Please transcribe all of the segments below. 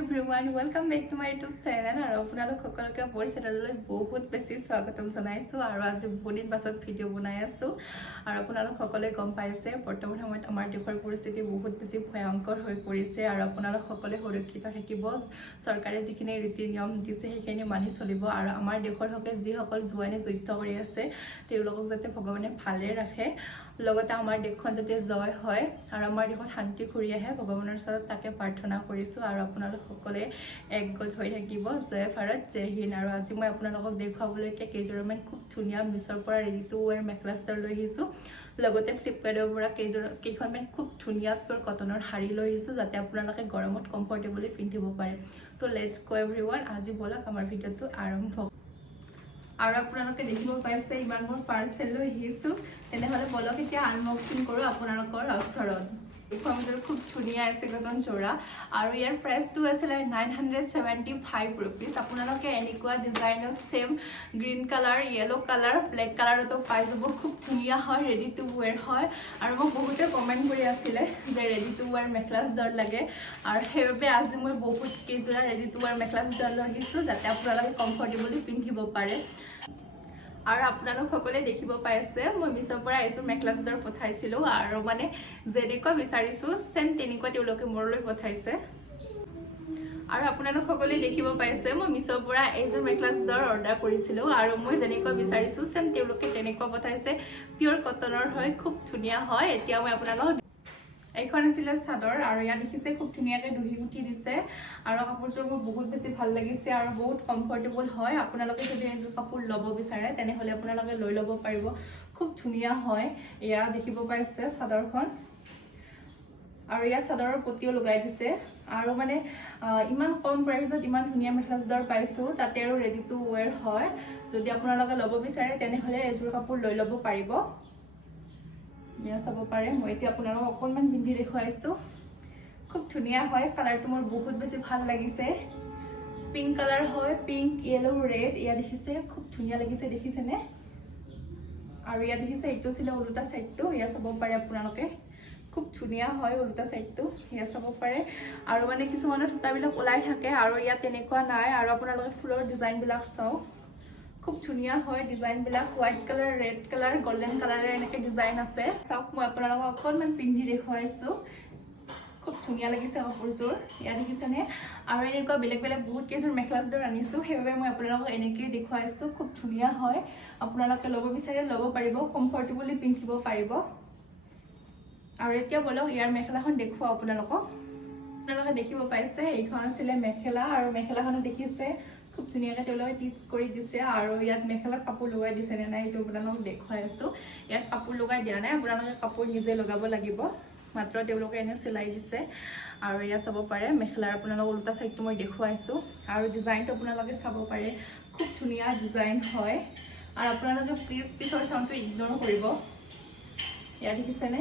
everyone, welcome back to my YouTube channel. আৰু আপোনালোক সকলোকে মোৰ চেনেললৈ বহুত বেছি স্বাগতম জনাইছো আৰু আজি বহুদিন পাছত ভিডিও বনাই আছো আৰু আপোনালোক সকলোৱে গম পাইছে বৰ্তমান সময়ত আমাৰ দেশৰ পৰিস্থিতি বহুত বেছি ভয়ংকৰ হৈ পৰিছে আৰু আপোনালোক সকলোৱে সুৰক্ষিত থাকিব চৰকাৰে যিখিনি ৰীতি নিয়ম দিছে সেইখিনি মানি চলিব আৰু আমাৰ দেশৰ হকে যি সকল জোৱানে যুদ্ধ কৰি আছে তেওঁলোকক যাতে ভগৱানে ভালে ৰাখে লগতে আমাৰ দেশখন যাতে জয় হয় আৰু আমাৰ দেশত শান্তি ঘূৰি আহে ভগৱানৰ ওচৰত তাকে প্ৰাৰ্থনা কৰিছো আৰু আপোনালোক সকলোৱে একগোট হৈ থাকিব জয় ভাৰত জয় হিন্দ আৰু আজি মই আপোনালোকক দেখুৱাবলৈকে কেইজোৰমান খুব ধুনীয়া মিছৰ পৰা ৰেডি টু ওৱেৰ মেখলা চাদৰ লৈ আহিছো লগতে ফ্লিপকাৰ্টৰ পৰা কেইখনমান খুব ধুনীয়া পিয়ৰ কটনৰ শাৰী লৈ আহিছো যাতে আপোনালোকে গৰমত কমফৰ্টেবলি পিন্ধিব পাৰে তো লেটস গো এভৰিৱান আজি বলক আমাৰ ভিডিওটো আৰম্ভ আৰু আপোনালোকে দেখিব পাইছে ইমান মোৰ পাৰ্সেল লৈ আহিছো তেনেহলে বলক এতিয়া আনবক্সিং কৰো আপোনালোকৰ ওচৰত এইখনজৰ খুব ধুনীয়া আছে কটন জোৰা আৰু ইয়াৰ প্ৰাইসটো আছিল 975 रुपीस আপোনালোকে এনেকুৱা ডিজাইনৰ same green colour yellow colour black কালাৰটো পাই যাব খুব ধুনীয়া হয় ৰেডি টু ওৱেৰ হয় আৰু মই বহুতে কমেন্ট কৰি আছিলে যে ৰেডি টু ওৱেৰ মেখলা চাদৰ লাগে আৰু সেইবাবে আজি মই বহুত কেইজোৰা ৰেডি টু ওৱেৰ মেখলা চাদৰ লৈ আহিছো যাতে আপোনালোকে কমফৰ্টেবলি পিন্ধিব পাৰে আৰু আপোনালোক সকলোৱে দেখিব পাইছে মই মিছৰ পৰা এজোৰ মেখলা চাদৰ পঠাইছিলো আৰু মানে যেনেকুৱা বিচাৰিছো সেম তেনেকুৱা তেওঁলোকে মোৰলৈ পঠাইছে আৰু আপোনালোক সকলোৱে দেখিব পাইছে মই মিছৰ পৰা এজোৰ মেখলা চাদৰ অৰ্ডাৰ কৰিছিলো আৰু মই যেনেকুৱা বিচাৰিছো সেম তেওঁলোকে তেনেকুৱা পঠাইছে পিয়ৰ কটনৰ হয় খুব ধুনীয়া হয় এতিয়া মই আপোনালোক এইখন আছিল চাদৰ আৰু ইয়া দেখিছে খুব ধুনীয়াকৈ দুহি গুঠি দিছে আৰু কাপোৰযোৰ মোৰ বহুত বেছি ভাল লাগিছে আৰু বহুত কমফৰ্টেবল হয় আপোনালোকে যদি এযোৰ কাপোৰ ল'ব বিচাৰে তেনেহলে আপোনালোকে লৈ ল'ব পাৰিব খুব ধুনীয়া হয় ইয়া দেখিব পাইছে চাদৰখন আৰু ইয়া চাদৰৰ পটিও লগাই দিছে আৰু মানে ইমান কম প্ৰাইসত ইমান ধুনীয়া মেখলা চাদৰ পাইছো তাতে আৰু ৰেডি টু ওৱেৰ হয় যদি আপোনালোকে ল'ব বিচাৰে তেনেহলে এযোৰ কাপোৰ লৈ ল'ব পাৰিব নিয়া চাব পাৰে মই এতিয়া আপোনালোকক অকনমান পিন্ধি দেখুৱাইছো খুব ধুনীয়া হয় কালাৰটো মোৰ বহুত বেছি ভাল লাগিছে পিংক কালাৰ হয় পিংক ইয়েলো ৰেড ইয়া দেখিছে খুব ধুনীয়া লাগিছে দেখিছে নে আৰু ইয়া দেখিছে এইটো ছিল উলটা সাইডটো ইয়া চাব পাৰে আপোনালোকে খুব ধুনীয়া হয় উলটা সাইডটো ইয়া চাব পাৰে আৰু মানে কিছুমানৰ সুতাবিলাক ওলাই থাকে আৰু ইয়া তেনেকুৱা নাই আৰু আপোনালোকে ফুলৰ ডিজাইন বিলাক চাও খুব ধুনীয়া হয় ডিজাইন বিলাক white colour red colour golden কালাৰৰ এনেকে ডিজাইন আছে চাওক মই আপোনালোকক অকনমান পিন্ধি দেখুৱাইছো খুব ধুনীয়া লাগিছে কাপোৰযোৰ ইয়া দেখিছেনে আৰু এনেকুৱা বেলেগ বেলেগ বহুত কেইযোৰ মেখলা চাদৰ আনিছো সেইবাবে মই আপোনালোকক এনেকৈ দেখুৱাইছো খুব ধুনীয়া হয় আপোনালোকে ল'ব বিচাৰে ল'ব পাৰিব কমফৰ্টেবলি পিন্ধিব পাৰিব আৰু এতিয়া বলক ইয়াৰ মেখেলাখন দেখুৱাও আপোনালোকক দেখিব পাইছে এইখন আছিল মেখেলা আৰু মেখেলাখনত দেখিছে খুব ধুনীয়াকৈ তেওঁলোকে টিপস কৰি দিছে আৰু ইয়াত মেখেলা কাপোৰ লগাই দিছে নে নাই এইটো আপোনালোকক দেখুৱাই আছো ইয়াত কাপোৰ লগাই দিয়া নাই আপোনালোকে কাপোৰ নিজে লগাব লাগিব মাত্ৰ তেওঁলোকে এনে চিলাই দিছে আৰু ইয়া চাব পাৰে মেখেলাৰ আপোনালোকক উল্টা সাইডটো মই দেখুৱাইছো আৰু ডিজাইনটো আপোনালোকে চাব পাৰে খুব ধুনীয়া ডিজাইন হয় আৰু আপোনালোকে প্লিজ পিছৰ চাউণ্ডটো ইগনোৰ কৰিব ইয়া দেখিছেনে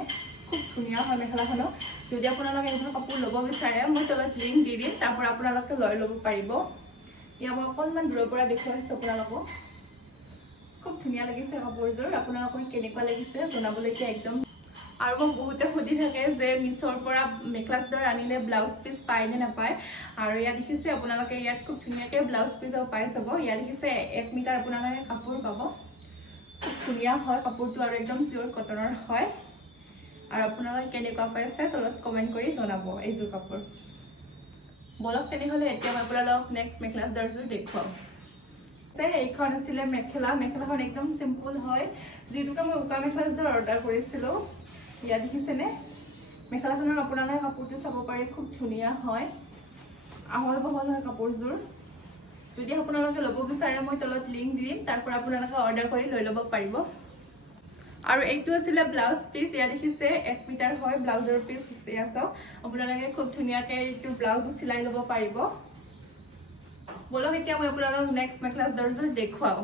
খুব ধুনীয়া হয় মেখেলাখন যদি আপোনালোকে এইবোৰ কাপোৰ ল'ব বিচাৰে মই তলত লিংক দি দিম তাৰ পৰা আপোনালোকে লৈ ল'ব পাৰিব ইয়া মই অকনমান দূৰৰ পৰা দেখুৱাইছো আপোনালোকক খুব ধুনীয়া লাগিছে কাপোৰযোৰ আপোনালোকৰ কেনেকুৱা লাগিছে জনাবলৈকে একদম আৰু মই বহুতে সুধি থাকে যে মিছৰ পৰা মেখলা চাদৰ আনিলে ব্লাউজ পিস পায় নে নাপায় আৰু ইয়া দেখিছে আপোনালোকে ইয়াত খুব ধুনীয়াকৈ ব্লাউজ পিসও পাই যাব ইয়া দেখিছে 1 মিটাৰ আপোনালোকে কাপোৰ পাব খুব ধুনীয়া হয় কাপোৰটো আৰু একদম পিয়ৰ কটনৰ হয় আৰু আপোনালোকে কেনেকুৱা পাইছে তলত কমেন্ট কৰি জনাব এইযোৰ কাপোৰ বলক তেনেহলে এতিয়া মই আপোনালোকক নেক্সট মেখলা চাদৰযোৰ দেখুৱাম এইখন আছিল মেখেলা মেখেলাখন একদম সিম্পল হয় যিটোকে মই উকা মেখেলা চাদৰ অৰ্ডাৰ কৰিছিলো ইয়া দেখিছেনে মেখেলাখনৰ আপোনালোকে কাপোৰটো চাব পাৰে খুব ধুনীয়া হয় আহল বহল হয় কাপোৰযোৰ যদি আপোনালোকে ল'ব বিচাৰে মই তলত লিংক দিম তাৰ পৰা আপোনালোকে অৰ্ডাৰ কৰি লৈ ল'ব পাৰিব আৰু এইটো আছিল ব্লাউজ পিস ইয়া দেখিছে 1 মিটাৰ হয় ব্লাউজৰ পিস ইয়া চাও আপোনালোকে খুব ধুনীয়াকৈ এইটো ব্লাউজ চিলাই ল'ব পাৰিব বলক এতিয়া মই আপোনালোকক নেক্সট মেখেলা চাদৰযোৰ দেখুৱাও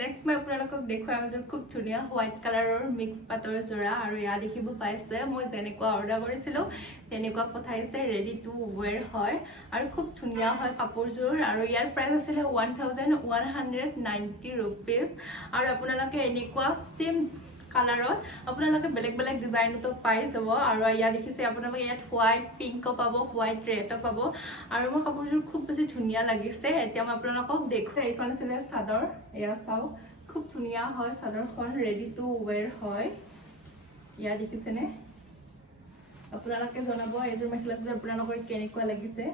নেক্সট মই আপোনালোকক দেখুৱাম এযোৰ খুব ধুনীয়া হোৱাইট কালাৰৰ মিক্স পাটৰ জোৰা আৰু ইয়া দেখিব পাইছে মই যেনেকুৱা অৰ্ডাৰ কৰিছিলো তেনেকুৱা পঠাইছে ৰেডি টু ওৱেৰ হয় আৰু খুব ধুনীয়া হয় কাপোৰযোৰ আৰু ইয়াৰ প্ৰাইস আছিল 1190 रुपीस আৰু আপোনালোকে এনেকুৱা সেম কালাৰত আপোনালোকে বেলেগ বেলেগ ডিজাইনতো পাই যাব আৰু ইয়া দেখিছে আপোনালোকে ইয়াত হোৱাইট পিংক পাব হোৱাইট ৰেড পাব আৰু মোৰ কাপোৰযোৰ খুব বেছি ধুনীয়া লাগিছে এতিয়া মই আপোনালোকক দেখুৱাই এইখন আছিলে চাদৰ এয়া চাও খুব ধুনীয়া হয় চাদৰখন ৰেডি টু ওৱেৰ হয় ইয়া দেখিছেনে আপোনালোকে জনাব এইযোৰ মেখেলাযোৰ আপোনালোকৰ কেনেকুৱা লাগিছে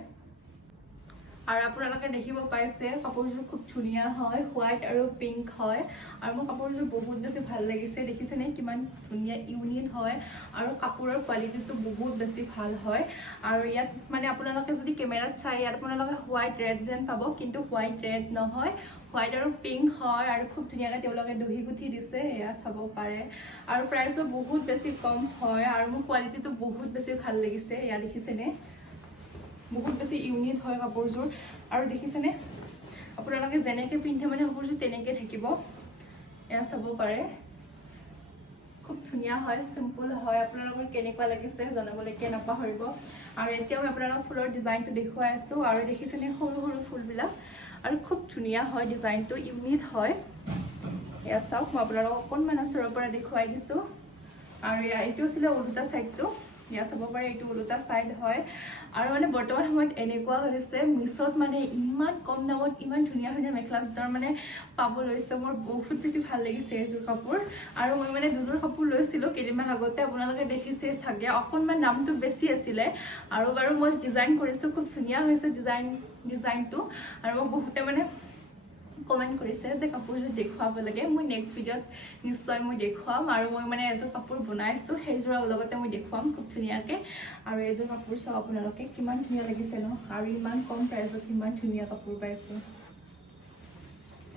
আৰু আপোনালোকে দেখিব পাইছে কাপোৰযোৰ খুব ধুনীয়া হয় হোৱাইট আৰু পিংক হয় আৰু মোৰ কাপোৰযোৰ বহুত বেছি ভাল লাগিছে দেখিছেনে কিমান ধুনীয়া ইউনিক হয় আৰু কাপোৰৰ কোৱালিটিটো বহুত বেছি ভাল হয় আৰু ইয়াত মানে আপোনালোকে যদি কেমেৰাত চাই ইয়াত আপোনালোকে হোৱাইট ৰেড যেন পাব কিন্তু হোৱাইট ৰেড নহয় হোৱাইট আৰু পিংক হয় আৰু খুব ধুনীয়াকৈ তেওঁলোকে দহি গুঠি দিছে এয়া চাব পাৰে আৰু প্ৰাইচটো বহুত বেছি কম হয় আৰু মোৰ কোৱালিটিটো বহুত বেছি ভাল লাগিছে এয়া দেখিছেনে বহুত বেছি ইউনিক হয় কাপোৰযোৰ আৰু দেখিছেনে আপোনালোকে যেনেকৈ পিন্ধে মানে কাপোৰযোৰ তেনেকৈ থাকিব এয়া চাব পাৰে খুব ধুনীয়া হয় সিম্পল হয় আপোনালোকৰ কেনেকুৱা লাগিছে জনাবলৈকে নাপাহৰিব আৰু এতিয়া মই আপোনালোকক ফুলৰ ডিজাইনটো দেখুৱাই আছো আৰু দেখিছেনে সৰু সৰু ফুলবিলাক আৰু খুব ধুনীয়া হয় ডিজাইনটো ইউনিক হয় এয়া চাওক মই আপোনালোকক অকণমান ওচৰৰ পৰা দেখুৱাই দিছোঁ আৰু এইটো আছিলে ওলোটা চাইডটো ইয়া চাব পাৰে এইটো ওলোটা সাইড হয় আৰু মানে বৰ্তমান সময়ত এনেকুৱা হৈছে মিছত মানে ইমান কম দামত ইমান ধুনীয়া ধুনীয়া মেখেলা চাদৰ মানে পাব লৈছে মোৰ বহুত বেছি ভাল লাগিছে এইযোৰ কাপোৰ আৰু মই মানে দুযোৰ কাপোৰ লৈছিলোঁ কেইদিনমান আগতে আপোনালোকে দেখিছে চাগে অকণমান দামটো বেছি আছিলে আৰু বাৰু মই ডিজাইন কৰিছোঁ খুব ধুনীয়া হৈছে ডিজাইনটো আৰু মই বহুতে মানে কমেন্ট কৰিছে যে কাপোৰযোৰ দেখুৱাব লাগে মই নেক্সট ভিডিঅ'ত নিশ্চয় মই দেখুৱাম আৰু মই মানে এযোৰ কাপোৰ বনাইছোঁ সেইযোৰৰ লগতে মই দেখুৱাম খুব ধুনীয়াকৈ আৰু এইযোৰ কাপোৰ চাওক আপোনালোকে কিমান ধুনীয়া লাগিছে ন আৰু ইমান কম প্ৰাইচত ইমান ধুনীয়া কাপোৰ পাইছোঁ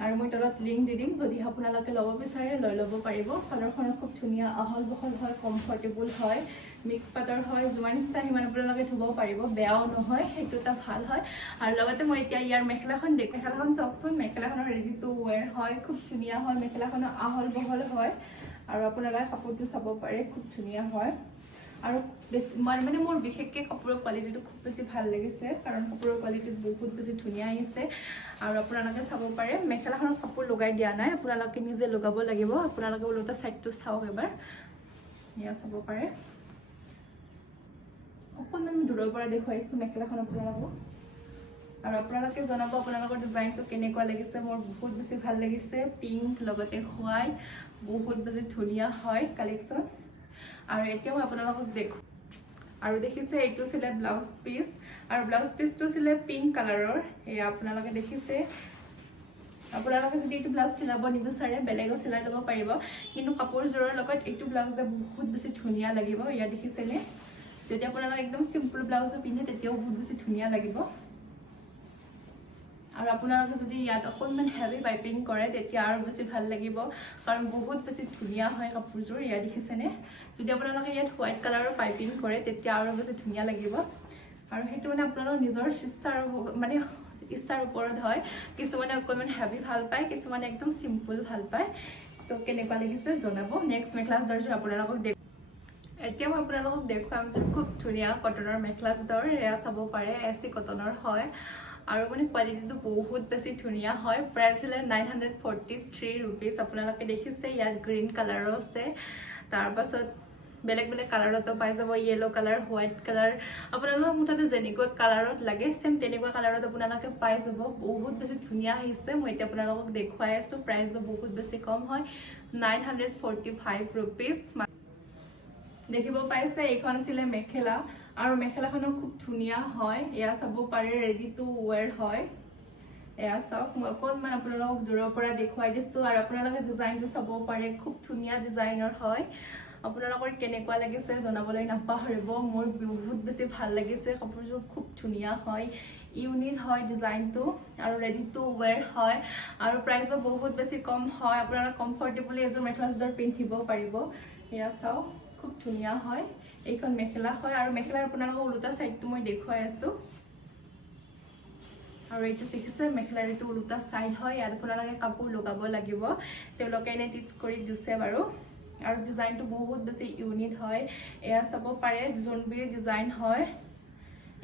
আৰু মই তলত লিংক দি দিম যদি আপোনালোকে ল'ব বিচাৰে লৈ ল'ব পাৰিব চাদৰখন খুব ধুনীয়া আহল বহল হয় কমফৰ্টেবল হয় মিক্স পাটৰ হয় যিমান ইচ্ছা সিমান আপোনালোকে ধুব পাৰিব বেয়াও নহয় সেইটো এটা ভাল হয় আৰু লগতে মই এতিয়া ইয়াৰ মেখেলাখন মেখেলাখন চাওকচোন মেখেলাখনৰ ৰেডি টু ওৱেৰ হয় খুব ধুনীয়া হয় মেখেলাখনৰ আহল বহল হয় আৰু আপোনালোকে কাপোৰটো চাব পাৰে খুব ধুনীয়া হয় আৰু মানে মোৰ বিশেষকৈ কাপোৰৰ কোৱালিটিটো খুব বেছি ভাল লাগিছে কাৰণ কাপোৰৰ কোৱালিটি বহুত বেছি ধুনীয়া আহিছে আৰু আপোনালোকে চাব পাৰে মেখেলাখনৰ কাপোৰ লগাই দিয়া নাই আপোনালোকে নিজে লগাব লাগিব আপোনালোকে ওলোটা সাইডটো চাওক এবাৰ এয়া চাব পাৰে অকণমান দূৰৰ পৰা দেখুৱাইছোঁ মেখেলাখন আপোনালোকক আৰু আপোনালোকে জনাব আপোনালোকৰ ডিজাইনটো কেনেকুৱা লাগিছে মোৰ বহুত বেছি ভাল লাগিছে পিংক লগতে হোৱাইট বহুত বেছি ধুনীয়া হয় কালেকশ্যন আৰু এতিয়া মই আপোনালোকক দেখো আৰু দেখিছে এইটো ছিলে ব্লাউজ পিচ আৰু ব্লাউজ পিচটো ছিলে পিংক কালাৰৰ এয়া আপোনালোকে দেখিছে আপোনালোকে যদি এইটো ব্লাউজ চিলাব নিবিচাৰে বেলেগো চিলাই ল'ব পাৰিব কিন্তু কাপোৰযোৰৰ লগত এইটো ব্লাউজে বহুত বেছি ধুনীয়া লাগিব এয়া দেখিছেনে যদি আপোনালোকে একদম সিম্পল ব্লাউজো পিন্ধে তেতিয়াও বহুত বেছি ধুনীয়া লাগিব আৰু আপোনালোকে যদি ইয়াত অকণমান হেভি পাইপিং কৰে তেতিয়া আৰু বেছি ভাল লাগিব কাৰণ বহুত বেছি ধুনীয়া হয় কাপোৰযোৰ ইয়া দেখিছেনে যদি আপোনালোকে ইয়াত হোৱাইট কালাৰৰ পাইপিং কৰে তেতিয়া আৰু বেছি ধুনীয়া লাগিব আৰু সেইটো মানে আপোনালোকৰ নিজৰ ইচ্ছাৰ ওপৰত হয় কিছুমানে অকণমান হেভি ভাল পায় কিছুমানে একদম সিম্পল ভাল পায় তো কেনেকুৱা লাগিছে জনাব নেক্সট মেখেলা চাদৰযোৰ আপোনালোকক এতিয়া মই আপোনালোকক দেখুৱাম যে খুব ধুনীয়া কটনৰ মেখেলা চাদৰ এয়া চাব পাৰে এচি কটনৰ হয় আৰু মানে কোৱালিটিটো বহুত বেছি ধুনীয়া হয় প্ৰাইচ ছিলে 943 रुपीस আপোনালোকে দেখিছে ইয়াত গ্ৰীণ কালাৰো আছে তাৰ পাছত বেলেগ বেলেগ কালাৰতো পাই যাব ইয়েলো কালাৰ হোৱাইট কালাৰ আপোনালোকৰ মুঠতে যেনেকুৱা কালাৰত লাগে সেম তেনেকুৱা কালাৰত আপোনালোকে পাই যাব বহুত বেছি ধুনীয়া আহিছে মই এতিয়া আপোনালোকক দেখুৱাই আছো প্ৰাইচটো বহুত বেছি কম হয় 945 रुपीस দেখিব পাইছে এইখন ছিলে মেখেলা আৰু মেখেলাখনো খুব ধুনীয়া হয় এয়া চাব পাৰে ৰেডি টু ওৱেৰ হয় এয়া চাওক মই অকণমান আপোনালোকক দূৰৰ পৰা দেখুৱাই দিছোঁ আৰু আপোনালোকে ডিজাইনটো চাব পাৰে খুব ধুনীয়া ডিজাইনৰ হয় আপোনালোকৰ কেনেকুৱা লাগিছে জনাবলৈ নাপাহৰিব মোৰ বহুত বেছি ভাল লাগিছে কাপোৰযোৰ খুব ধুনীয়া হয় ইউনিক হয় ডিজাইনটো আৰু ৰেডি টু ওৱেৰ হয় আৰু প্ৰাইচো বহুত বেছি কম হয় আপোনালোকে কমফৰ্টেবলি এযোৰ মেখেলা চাদৰ পিন্ধিব পাৰিব এয়া চাওক খুব ধুনীয়া হয় এইখন মেখেলা হয় আৰু মেখেলাৰ আপোনালোকৰ ওলোটা সাইডটো মই দেখুৱাই আছো আৰু এইটো দেখিছে মেখেলাৰ এইটো ওলোটা সাইড হয় ইয়াত আপোনালোকে কাপোৰ লগাব লাগিব তেওঁলোকে এনে টিচ কৰি দিছে বাৰু আৰু ডিজাইনটো বহুত বেছি ইউনিক হয় এয়া চাব পাৰে জোনবিৰি ডিজাইন হয়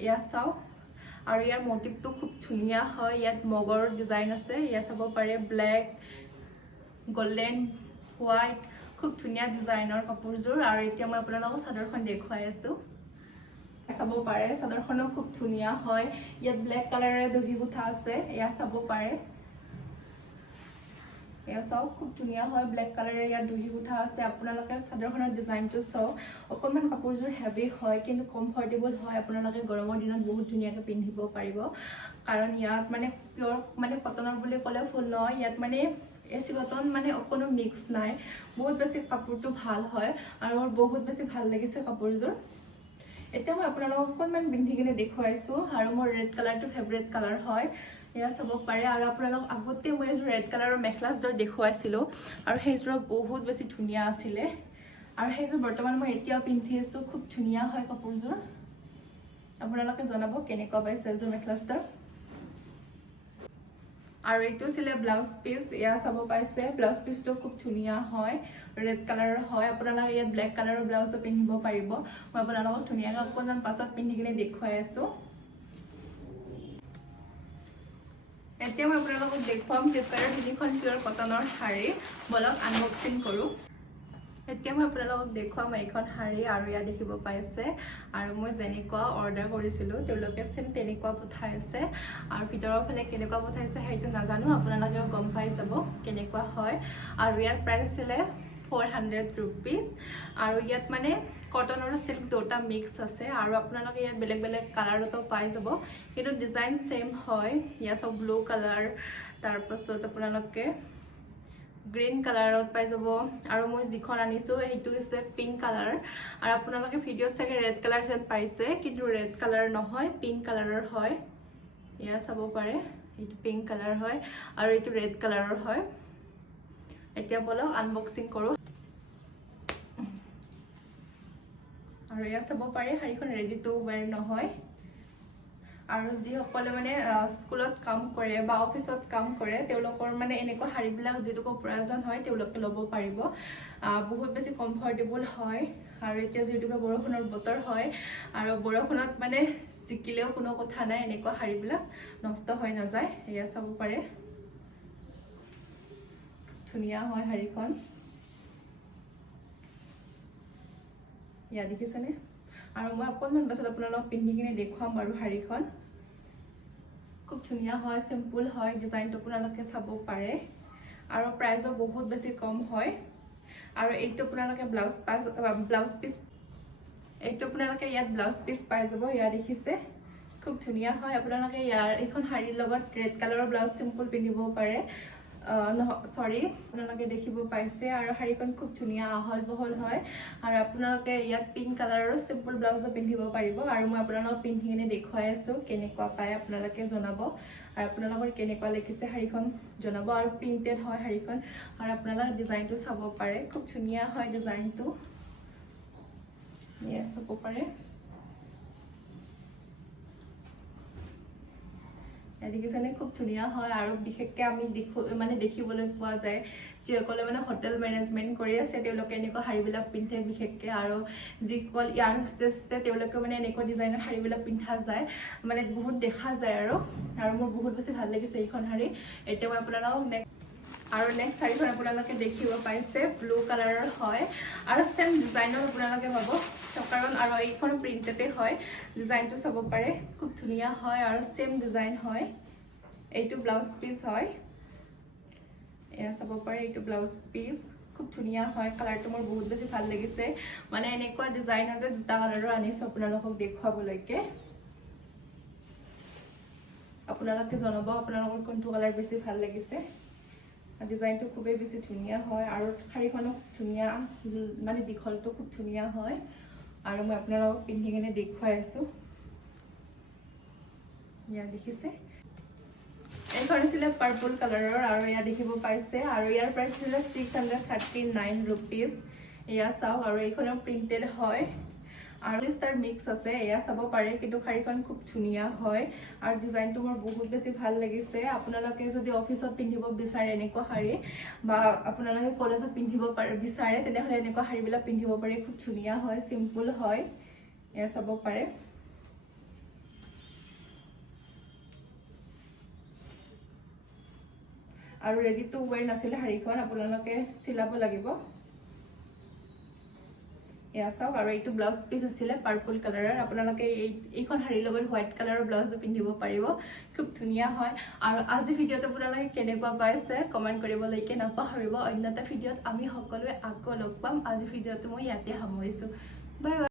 এয়া চাওক আৰু ইয়াৰ মোটিভটো খুব ধুনীয়া হয় ইয়াত মগৰ ডিজাইন আছে এয়া চাব পাৰে ব্লেক গোল্ডেন হোৱাইট খুব ধুনীয়া ডিজাইনৰ কাপোৰযোৰ আৰু এতিয়া মই আপোনালোকক চাদৰখন দেখুৱাই আছো চাব পাৰে চাদৰখনো খুব ধুনীয়া হয় ইয়াত ব্ল্যাক কালাৰেৰে দহি গুঠা আছে এয়া চাব পাৰে এয়া চাওক খুব ধুনীয়া হয় ব্ল্যাক কালাৰেৰে ইয়াত দহি গুঠা আছে আপোনালোকে চাদৰখনৰ ডিজাইনটো চাওক অকণমান কাপোৰযোৰ হেভি হয় কিন্তু কমফৰ্টেবল হয় আপোনালোকে গৰমৰ দিনত বহুত ধুনীয়াকৈ পিন্ধিব পাৰিব কাৰণ ইয়াত মানে পিয়ৰ মানে কটনৰ বুলি ক'লে ফুল নহয় ইয়াত মানে এচি কটন মানে অকনো মিক্স নাই বহুত বেছি কাপোৰটো ভাল হয় আৰু মোৰ বহুত বেছি ভাল লাগিছে কাপোৰযোৰ এতিয়া মই আপোনালোকক অকণমান পিন্ধি কিনে দেখুৱাইছো আৰু মোৰ ৰেড কালাৰটো ফেভৰেট কালাৰ হয় এয়া চাব পাৰে আৰু আপোনালোক আগতে মই এযোৰ ৰেড কালাৰৰ মেখেলা চাদৰ দেখুৱাইছিলো আৰু সেইযোৰ বহুত বেছি ধুনীয়া আছিলে আৰু সেইযোৰ বৰ্তমান মই এতিয়াও পিন্ধি আছো খুব ধুনীয়া হয় কাপোৰযোৰ আপোনালোকে জনাব কেনেকুৱা পাইছে এযোৰ মেখেলা চাদৰ আৰু এইটো ছিলে ব্লাউজ পিস এয়া চাব পাইছে ব্লাউজ পিসটো খুব ধুনীয়া হয় ৰেড কালাৰৰ হয় আপোনালোকে ইয়াত ব্ল্যাক কালাৰৰ ব্লাউজও পিন্ধিব পাৰিব মই আপোনালোকক ধুনীয়াকৈ অকণমান পাছত পিন্ধি কিনে দেখুৱাই আছো এতিয়া মই আপোনালোকক দেখুৱাম ফ্লিপকাৰ্টৰ তিনিখন পিয়ৰ কটনৰ শাৰী বলক আনবক্সিং কৰোঁ এতিয়া মই আপোনালোকক দেখুৱাম এইখন শাৰী আৰু ইয়াত দেখিব পাইছে আৰু মই যেনেকুৱা অৰ্ডাৰ কৰিছিলোঁ তেওঁলোকে সেম তেনেকুৱা পঠাইছে আৰু ভিতৰৰ ফালে কেনেকুৱা পঠাইছে সেইটো নাজানো আপোনালোকেও গম পাই যাব কেনেকুৱা হয় আৰু ইয়াৰ প্ৰাইচ আছিলে 400 rupees আৰু ইয়াত মানে কটন আৰু সিল্ক দুটা মিক্স আছে আৰু আপোনালোকে ইয়াত বেলেগ বেলেগ কালাৰতো পাই যাব কিন্তু ডিজাইন সেম হয় ইয়াত সব ব্লু কালাৰ তাৰ পাছত আপোনালোকে গ্ৰীন কালাৰত পাই যাব আৰু মই যিখন আনিছো এইটো হৈছে পিংক কালাৰ আৰু আপোনালোকে ভিডিঅ'ত চাগে ৰেড কালাৰ যেন পাইছে কিন্তু ৰেড কালাৰ নহয় পিংক কালাৰৰ হয় এয়া চাব পাৰে এইটো পিংক কালাৰ হয় আৰু এইটো ৰেড কালাৰৰ হয় এতিয়া বলক আনবক্সিং কৰো আৰু এয়া চাব পাৰে শাৰীখন ৰেডি টু ওয়্যাৰ নহয় আৰু যিসকলে মানে স্কুলত কাম কৰে বা অফিসত কাম কৰে তেওঁলোকৰ মানে এনেকুৱা শাৰীবিলাক যেটুকো প্ৰয়োজন হয় তেওঁলোকে ল'ব পাৰিব বহুত বেছি কমফৰ্টেবল হয় আৰু এতিয়া যেটুকো বৰষুণৰ বতৰ হয় আৰু বৰষুণত মানে জিকিলেও কোনো কথা নাই এনেকুৱা শাৰীবিলাক নষ্ট হৈ নাযায় এয়া চাব পাৰে ধুনীয়া হয় শাৰীখন ইয়া দেখিছেনে আৰু মই অকণমান পাছত আপোনালোকক পিন্ধি কিনে দেখুৱাম আৰু শাৰীখন খুব ধুনীয়া হয় সিম্পল হয় ডিজাইনটো আপোনালোকে চাব পাৰে আৰু প্ৰাইসও বহুত বেছি কম হয় আৰু এইটো আপোনালোকে ব্লাউজ পিস এইটো আপোনালোকে ইয়াত ব্লাউজ পিস পাই যাব ইয়া দেখিছে খুব ধুনীয়া হয় আপোনালোকে ইয়াৰ এইখন শাৰীৰ লগত ৰেড কালাৰৰ ব্লাউজ সিম্পল পিন্ধিব পাৰে সৰি আপোনালোকে দেখিব পাইছে আৰু শাৰীখন খুব ধুনীয়া আহল বহল হয় আৰু আপোনালোকে ইয়াত পিংক কালাৰৰ সিম্পল ব্লাউজও পিন্ধিব পাৰিব আৰু মই আপোনালোকক পিন্ধি কিনে দেখুৱাই আছো কেনেকুৱা পায় আপোনালোকে জনাব আৰু আপোনালোকৰ কেনেকুৱা লাগিছে শাৰীখন জনাব আৰু প্ৰিন্টেড হয় শাৰীখন আৰু আপোনালোকে ডিজাইনটো চাব পাৰে খুব ধুনীয়া হয় ডিজাইনটো ইয়েস চাব পাৰে দেখিছেনে খুব ধুনীয়া হয় আৰু বিশেষকৈ আমি মানে দেখিবলৈ পোৱা যায় যিসকলে মানে হোটেল মেনেজমেণ্ট কৰি আছে তেওঁলোকে এনেকুৱা শাৰীবিলাক পিন্ধে বিশেষকৈ আৰু যিসকল এয়াৰ হোষ্টেছ আছে তেওঁলোকে মানে এনেকুৱা ডিজাইনৰ শাৰীবিলাক পিন্ধা যায় মানে বহুত দেখা যায় আৰু মোৰ বহুত বেছি ভাল লাগিছে এইখন শাৰী এতিয়া মই আপোনালোকক আৰু নেক্সট শাৰীখন আপোনালোকে দেখিব পাইছে ব্লু কালাৰৰ হয় আৰু সেম ডিজাইনৰ আপোনালোকে পাব কাৰণ আৰু এইখন প্ৰিন্টেডে হয় ডিজাইনটো চাব পাৰে খুব ধুনীয়া হয় আৰু সেম ডিজাইন হয় এইটো ব্লাউজ পিস হয় এয়া চাব পাৰে এইটো ব্লাউজ পিস খুব ধুনীয়া হয় কালাৰটো মোৰ বহুত বেছি ভাল লাগিছে মানে এনেকুৱা ডিজাইনতে দুটা কালাৰৰ আনিছো আপোনালোকক দেখুৱাবলৈকে আপোনালোকে জনাব আপোনালোকৰ কোনটো কালাৰ বেছি ভাল লাগিছে ডিজাইনটো খুবেই বেছি ধুনীয়া হয় আৰু শাৰীখনো ধুনীয়া মানে দীঘলটো খুব ধুনীয়া হয় আৰু মই আপোনালোকক পিন্ধি কিনে দেখুৱাই আছো ইয়া দেখিছে এইখন ছিল পাৰ্পল কালাৰৰ আৰু ইয়া দেখিব পাইছে আৰু ইয়াৰ প্ৰাইস ছিল 639 rupees ইয়া চাওক আৰু এইখনো প্ৰিন্টেড হয় আৰু ষ্টাৰ মিক্স আছে এয়া চাব পাৰে কিন্তু শাৰীখন খুব ধুনীয়া হয় আৰু ডিজাইনটো মোৰ বহুত বেছি ভাল লাগিছে আপোনালোকে যদি অফিসত পিন্ধিব বিচাৰে এনেকুৱা শাৰী বা আপোনালোকে কলেজত পিন্ধিব বিচাৰে তেনেহলে এনেকুৱা শাৰীবিলাক পিন্ধিব পাৰে খুব ধুনীয়া হয় সিম্পল হয় এয়া চাব পাৰে আৰু ৰেডি টু ওয়্যাৰ নাছিলে শাৰীখন আপোনালোকে চিলাব লাগিব এয়া চাওক আৰু এইটো ব্লাউজ পিচ আছিলে পাৰ্পল কালাৰৰ আপোনালোকে এইখন শাৰীৰ লগত হোৱাইট কালাৰৰ ব্লাউজো পিন্ধিব পাৰিব খুব ধুনীয়া হয় আৰু আজি ভিডিঅ'টো আপোনালোকে কেনেকুৱা পাইছে কমেণ্ট কৰিবলৈকে নাপাহৰিব অন্য এটা ভিডিঅ'ত আমি সকলোৱে আকৌ লগ পাম আজি ভিডিঅ'টো মই ইয়াতে সামৰিছোঁ বাই বাই